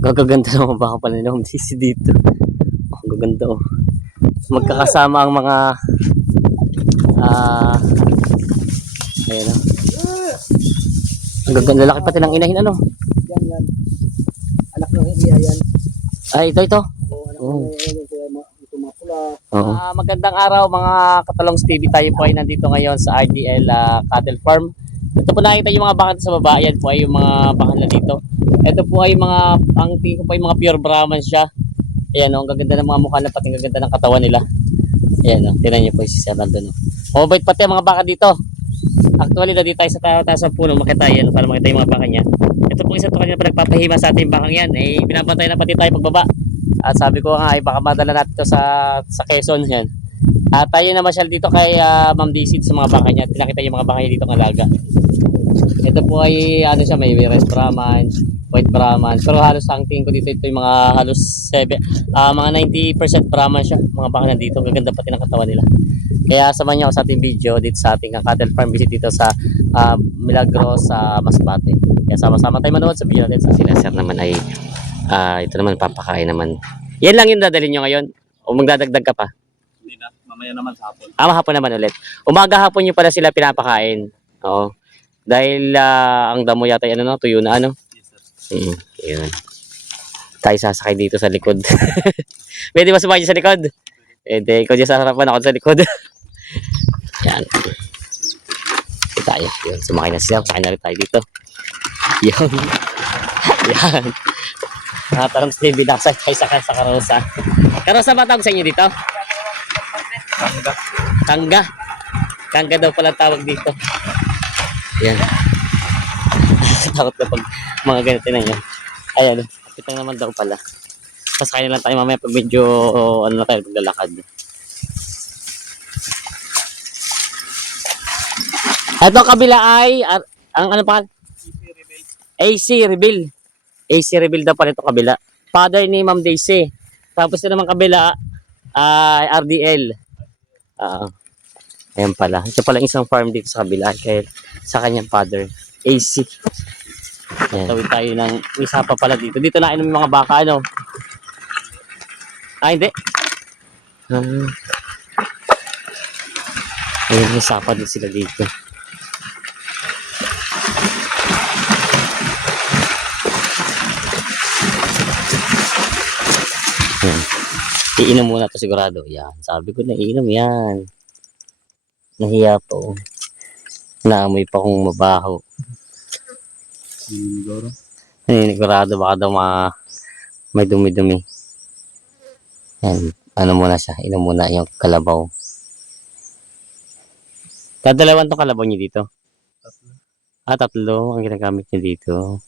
Gagaganda naman baka pala nila humsisi dito. Oh, gaganda oh. Magkakasama ang mga ah ayan oh. Ang gaganda, lalaki pati ng inahin ano. Yan, yan. Anak ng iya yan. Ay, ito. O, anak Oh. ito mga pula. Oo. Magandang araw mga Katalongs TV. Tayo po ay nandito ngayon sa RDL Cattle Farm. Ito po nakita yung mga baka sa baba. Yan po ay yung mga baka na dito. Ito po ay mga, ang tingin ko po ay mga pure Brahman siya. Ayan o, ang gaganda ng mga mukha na pati ang gaganda ng katawan nila. Ayan o, tinan niyo po si Sir nandun o. Mabait pati ang mga baka dito. Actually, dito tayo sa taas ng puno, makita yan para makita yung mga baka niya. Ito po isa to kanina pa nagpapahima sa ating bakang yan. Eh, binabantay na pati tayo pagbaba. At sabi ko nga ay baka madala natin ito sa Quezon yan. At tayo na masyal dito kay Ma'am Daisy sa mga baka niya. Pinakita yung mga baka niya dito ng alaga. Ito po ay ano siya, may West Brahman, White Brahman. Pero halos ang tingin ko dito ito yung mga halos mga 90% Brahman siya. Mga baka na dito, gaganda pati ng katawan nila. Kaya samahan niyo ako sa ating video dito sa ating cattle farm visit dito sa Milagros sa Masbate. Kaya sama-sama tayo manood sa video natin. Sa sila sir naman ay ito naman papakain naman. Yan lang yung dadalhin nyo ngayon? O magdadagdag ka pa? Hindi na, mamaya naman sa hapon. Mahapon naman ulit. Umaga hapon nyo pala sila pinapakain. Oo. Dahil ang damo yata ano, no? Tuyo na ano? Yes, sir. Yun. Tayo sasakay dito sa likod. Pwede ba sumakay sa likod? Pwede. Ikaw dyan sa harapan, ako sa likod. Yan. Ito tayo. Yun. Sumakay na siya. Sumakay na rin tayo dito. Yun. Yan. Tanong sa TV, nakasay tayo sa karosa. Karosa ba tawag sa inyo dito? Tangga. Tangga. Tangga daw pala tawag dito. Yan. Takot na pag mga ganito na yan. Ayan. Kapit lang naman daw pala. Pasakay na lang tayo mamaya pag medyo ano na tayo paglalakad. Ito kabila ay ang ano pa? AC Reveal. AC Reveal daw pala ito kabila. Father ni Ma'am Daisy. Tapos na naman kabila RDL. Ayan pala. Ito pala isang farm dito sa kabila. Kaya sa kanyang father. AC. Tawid tayo ng isa pa pala dito. Dito na inom yung mga baka ano. Hindi. Ayan, may sapa din sila dito. Ayan. Iinom muna to sigurado. Yan. Sabi ko na iinom yan. Nahiya po. Naamoy pa kong mabaho. Sigurado baka daw may dumi-dumi. Yan. Ano muna siya. Inom muna yung kalabaw. Dadalawan tong kalabaw niyo dito? Tatlo ang ginagamit niyo dito.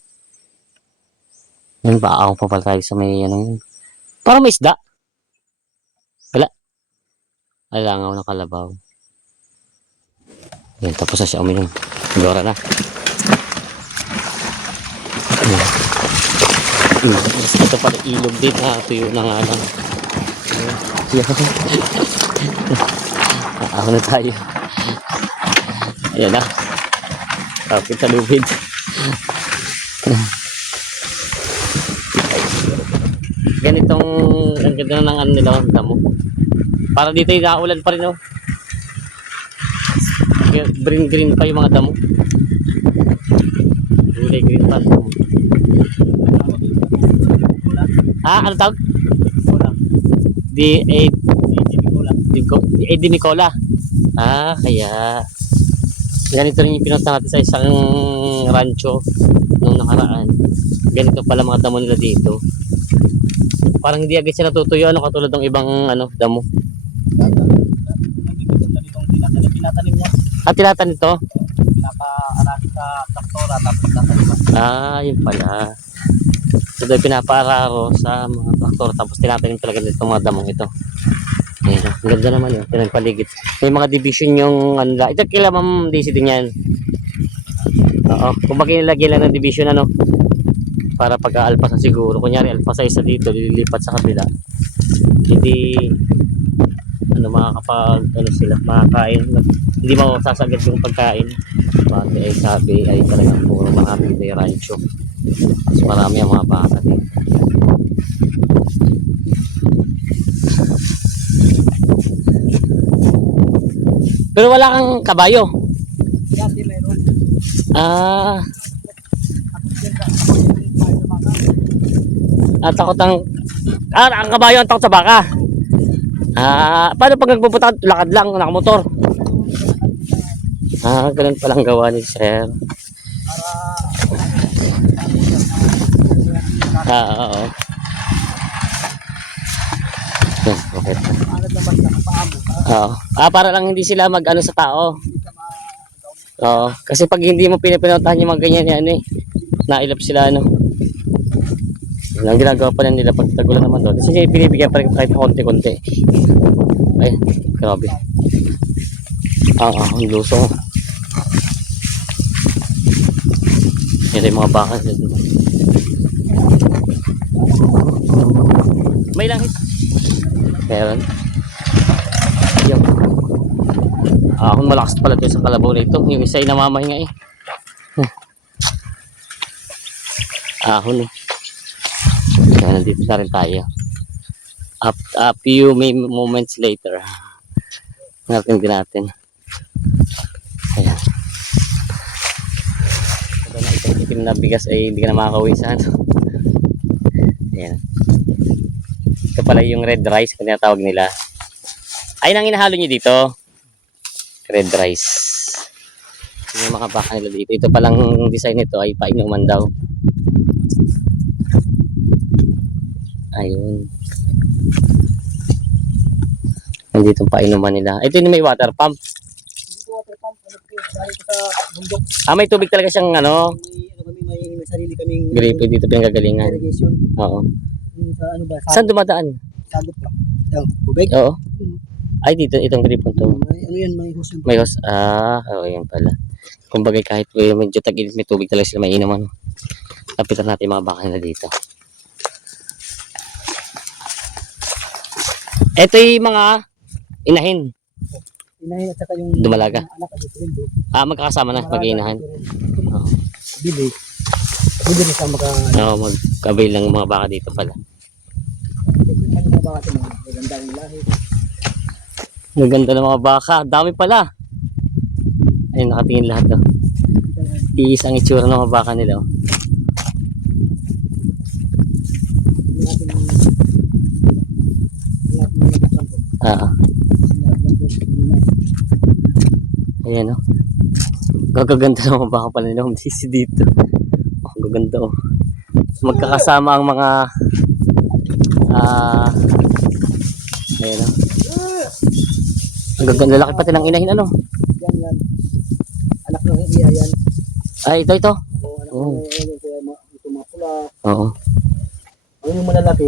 Yan ba? Ako pa pala tayo sa may ano. Parang may isda. Wala. Alangaw ng kalabaw. Yan, tapos na siya uminom. Gora na. Ito pala ilog din ha. Tuyo na nga lang. Ako na tayo. Ayan na. Kapit sa lubid. Ganitong ang ganda na ng ano nila. Ang damo. Para dito yung naulan pa rin oh. Green pa yung mga damo. Gulay green pa. Ano tawag? Di Nicola. Kaya ganito rin yung pinunta natin sa isang rancho nung nakaraan. Ganito pala mga damo nila dito. Parang hindi agad siya natutuyo katulad ng ibang damo. Tinatanim niya. Tinatanim to? Pinapa-arami sa traktora tapos tinatanim. Yun pala. So doon pinapaararo sa mga traktor tapos tinatanim talaga nito mga damong ito. Ayan, ang ganda naman yun. Pinagpaligid. May mga division yung ito kila Ma'am Daisy din yan. Oo. Kung bakit nilagyan lang ng division para pag-aalpasan siguro. Kunyari alpasa isa dito, lilipat sa kabila. Hindi makakapag sila makakain. Hindi masasagat yung pagkain. Pati ay sabi ay talagang puro marami na yung rancho. Mas marami ang mga baka dito. Pero wala kang kabayo. Dati meron. Ah, Tapos yan sa tayo sa baka. at takot ang kabayo ang takot sa baka. Ah, paano pag nagpupunta ka, lakad lang, nakamotor? Ah, ganun palang gawa ni sir. Oo. Okay. Ano naman sa paamo. Oo. Ah, para lang hindi sila mag-ano sa tao. Oo. Kasi pag hindi mo pinapinuntahan yung mga ganyan, ano eh, nailap sila, ano. Yun ang ginagawa pa rin nila pag tagulan naman doon. Kasi binibigyan pa rin kahit konti-konti. Ay, grabe. Ang lusong. Yan yung mga baka. May langit. Meron. Yung. Kung malakas pala ito sa kalabaw na ito. Yung isa ay namamahinga eh. Ahon eh. Kaya nandito na rin tayo. A few moments later. Natin din natin. Ayan. Ito na itong itim na bigas ay hindi ka na makakauwi sa ano. Ayan. Ito pala yung red rice kung tinatawag nila. Ayun ang inahalo nyo dito. Red rice. Yung mga baka nila dito. Ito palang design nito ay painuman daw. Ayun. Nandito ang painuman nila. Ito yung may water pump. Hindi ko water pump. Ano ko, dahil ko sa bundok. Ah, may tubig talaga siyang ano. May sarili kaming Gripo dito pinagagalingan. irrigation. Oo. Yung sa ano ba? Saan dumadaan? Sagot pa. Yung tubig. Oo. Ay, dito, itong gripo to. Ano yan, may hose yung May hose. Ah, oo, yan pala. Kumbaga kahit medyo tag-init, may tubig talaga sila may inuman. Lapitan natin yung mga baka nila dito. Ito yung mga inahin. inahin at saka yung Dumalaga. anak at ito rin do. Ah, magkakasama na pag-iinahan. Oo. Bili. Bili rin sa maka Oo, magkabil ng mga baka dito pala. ano mga baka ito mga maganda yung lahi. Maganda ng mga baka. Dami pala. Ayun, nakatingin lahat. Oh. Iisang itsura ng mga baka nila. Oh. Ah, ayan, oh. Gagaganda ng mga baka pala nila. Umsisi dito. Oh, gaganda, oh. Magkakasama ang mga ayan, oh. Ang gaganda. Laki pati ng inahin, ano? Yan yan. Anak ng iya yan. Ay, ito. O anak Oh. ng iya ito mga pula. Oo. Ano yung malalaki?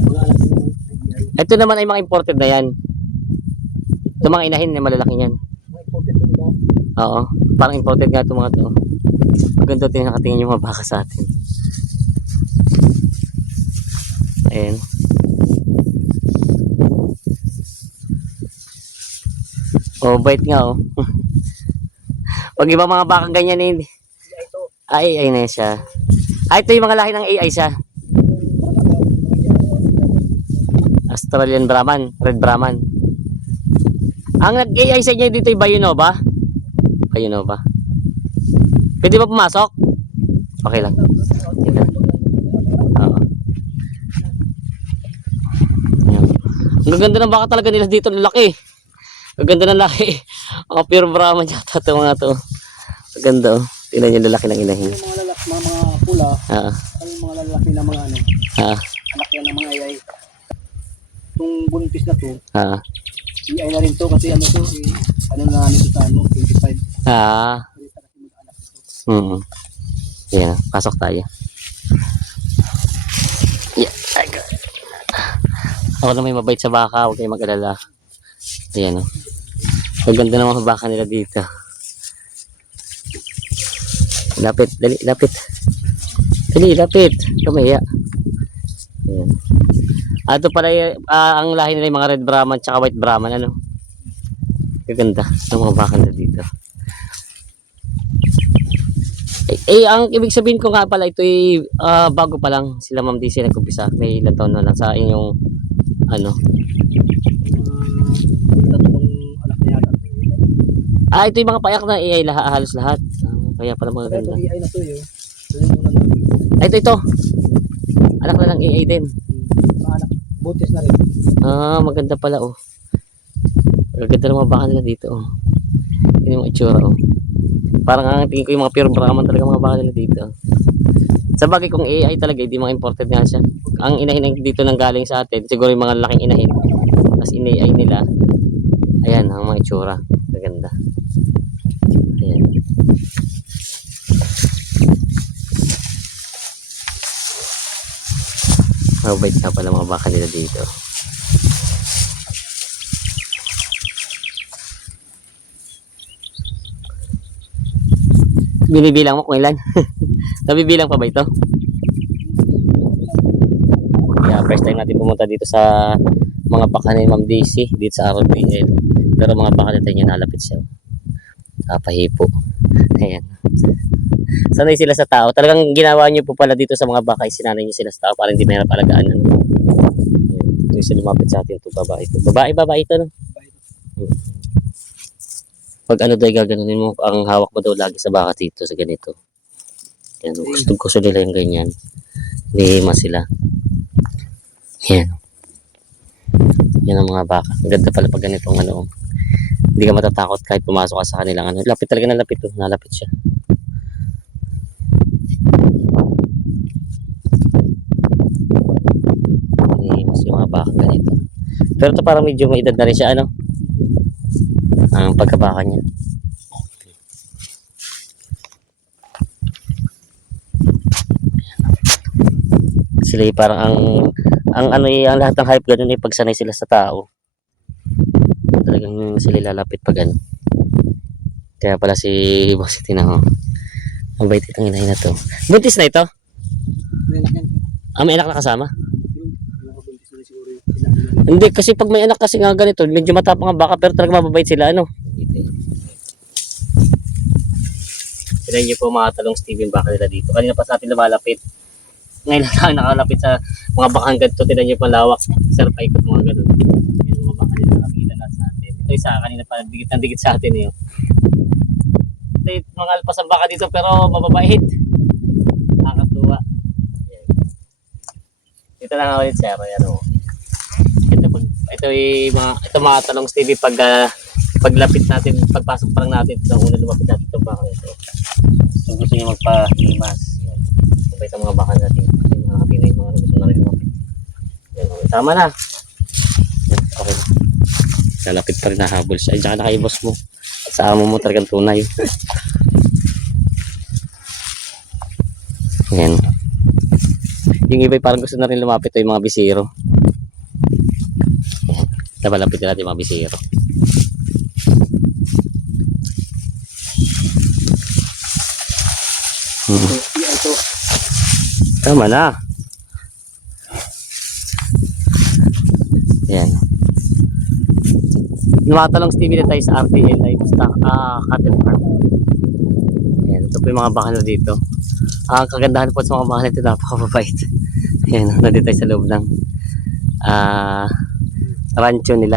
Mga anak ng iya. Ito naman ay mga imported na yan. Ito mga inahin na malalaki yan. Mga imported to nila. Oo. Parang imported nga ito mga to. Maganda ito yung nakatingin yung mga baka sa atin. Ayan. Oh, bait nga, oh. Pag iba mga baka ganyan eh. Iya ito. Ay, na siya. Ay, ito yung mga lahi ng AI siya. Australian Brahman, Red Brahman. Ang nag-AI sa inyo dito yung Bayonova. Bayonova. Pwede ba pumasok? Okay lang. Ito. Oo. Ayan. Ang gaganda ng baka talaga nila dito, laki. Ang ganda ng laki. Mga pure Brahman yata ito mga to. Ang ganda, oh. Tingnan nyo lalaki ng inahin. Yung mga lalaki, mga pula, Ah, ay mga lalaki na mga ano, ah, anak yan ng mga ayay. Itong buntis na to, ah. iay na rin to kasi ano to, ano na nito sa ano, 25. Ah, Kasi mag-anak ito. Yan, pasok tayo. Yeah. Ako na may mabait sa baka, huwag kayong mag-alala. Ayan, oh. Ang ganda ng mga baka nila dito. Lapit, dali, lapit. Dali, lapit. Kamaya. Ayan. Ito pala ang lahi nila yung mga red Brahman tsaka white Brahman, ano. Gaganda ng mga baka nila dito. Ang ibig sabihin ko nga pala, ito ay bago pa lang sila Ma'am DC nag-umpisa. May ilang taon na lang sa inyong ano. Tatlong anak na yata. Ito yung mga payak na AI halos lahat. Kaya pala mga Kaya ganda. itong AI na to yun. Ito yung muna laki. Ito. Anak na ng AI din. Anak, butis na rin. Maganda pala oh. Maganda ng mga baka nila dito oh. Yun yung mga itsura oh. Parang ang tingin ko yung mga pure Brahman talaga mga baka nila dito. Sa bagay kung AI talaga, hindi mga imported nga siya. Ang inahin dito nang galing sa atin, siguro yung mga laking inahin. Tapos in-AI nila. Ayan, ang mga itsura. Maganda. Ayan. Mabait na pala mga baka nila dito. Binibilang mo kung ilan? Nabibilang pa ba ito? Kaya first time natin pumunta dito sa mga baka ni Ma'am Daisy dito sa RDL. Pero mga baka nito niya nalapit siya. Pahipo. Ayan. Sanay sila sa tao. Talagang ginawa niyo po pala dito sa mga baka, sinanay niyo sila sa tao para hindi mahirap alagaan. Ano? Ito yung lumapit sa atin ito. Babae ito. Babae ito. No? Pag ano daw gaganunin mo, ang hawak mo daw lagi sa baka dito sa ganito. Yan, gusto nila yung ganyan. Lihima sila. Yan. Yan ang mga baka. Ang ganda pala pag ganitong ano. Hindi ka matatakot kahit pumasok ka sa kanilang ano. Lapit talaga na lapit. Oh. Nalapit siya. Lihimas yung mga baka ganito. Pero ito parang medyo may edad na rin siya ano. Ang pagkabaka niya. Sila parang ang ano ang lahat ng hype ganun ay pagsanay sila sa tao. Talagang sila lalapit pag ano. Kaya pala si Boss Tina ho. Ang bait itong inahin na to. Buntis na ito? May anak na kasama? Hindi kasi pag may anak kasi nga ganito, medyo matapang ang baka pero talaga mababait sila ano. Sila niyo po mga talong Steven baka nila dito. Kanina pa sa atin lumalapit. Ngayon lang nakalapit sa mga bakang ganito. Tinan niyo palawak. Sarap paikot mga ganun. Yung mga baka nila nakakita na sa atin. Ito isa kanina pa dikit sa atin eh. Ito yung mga alpas ang baka dito pero mababait. Nakakatuwa. Ito na nga ulit sir. Ano. Ito mga talong Stevie paglapit natin, pagpasok pa lang natin sa una lumapit natin itong baka ito. So gusto niya magpahimas. Sabay itong mga baka natin. Yung mga kapinay, mga gusto na rin lumapit. Tama na. Okay na. Lalapit pa rin nahabol siya. Diyan ka na kay boss mo. At sa amo mo talagang tunay. Yan. Yung iba parang gusto na rin lumapit yung mga bisiro. Napalapit natin yung mga bisiro. Tama na. Yan. Lumatalong Stevie na tayo sa RTL Livestock Cattle Farm. Yan. Ito po yung mga baka na dito. Ang kagandahan po sa mga baka na ito, napakababait. Yan. Nandito tayo sa loob ng rancho nila.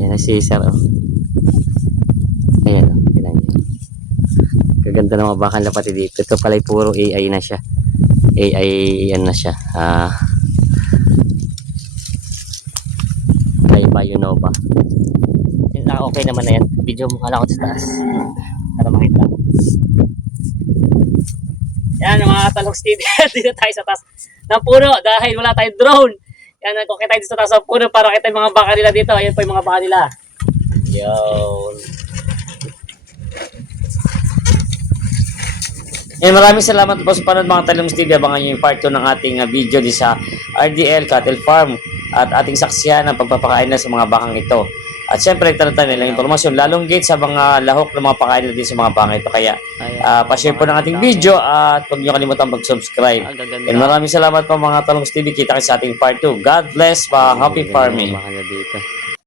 Yan si Sir. Oh. Ayan. Oh. Tignan niyo. Kaganda ng mga bakang lapati dito. Ito pala puro AI na siya. AI yan na siya. Ay Bayonova. Okay naman na yan. Video mo kala ko sa taas. Para makita. Yan mga talong Steve. Dito tayo sa taas ng puno dahil wala tayong drone. Yan, okay tayo dito sa taas ng puno para kita yung mga baka nila dito. Ayan po yung mga baka nila. Yun. Maraming salamat po sa panood mga talong Steve. Abangan nyo yung part 2 ng ating video di sa RDL Cattle Farm at ating saksihan ang pagpapakain na sa mga bakang ito. At syempre, nagtanong nilang informasyon, lalong gate sa mga lahok ng mga pakain na din sa mga bakang ito. Kaya, pa-share po ng ating video at huwag nyo kalimutan mag-subscribe. And maraming salamat po mga talong Steve. Kita kayo sa ating part 2. God bless, happy farming.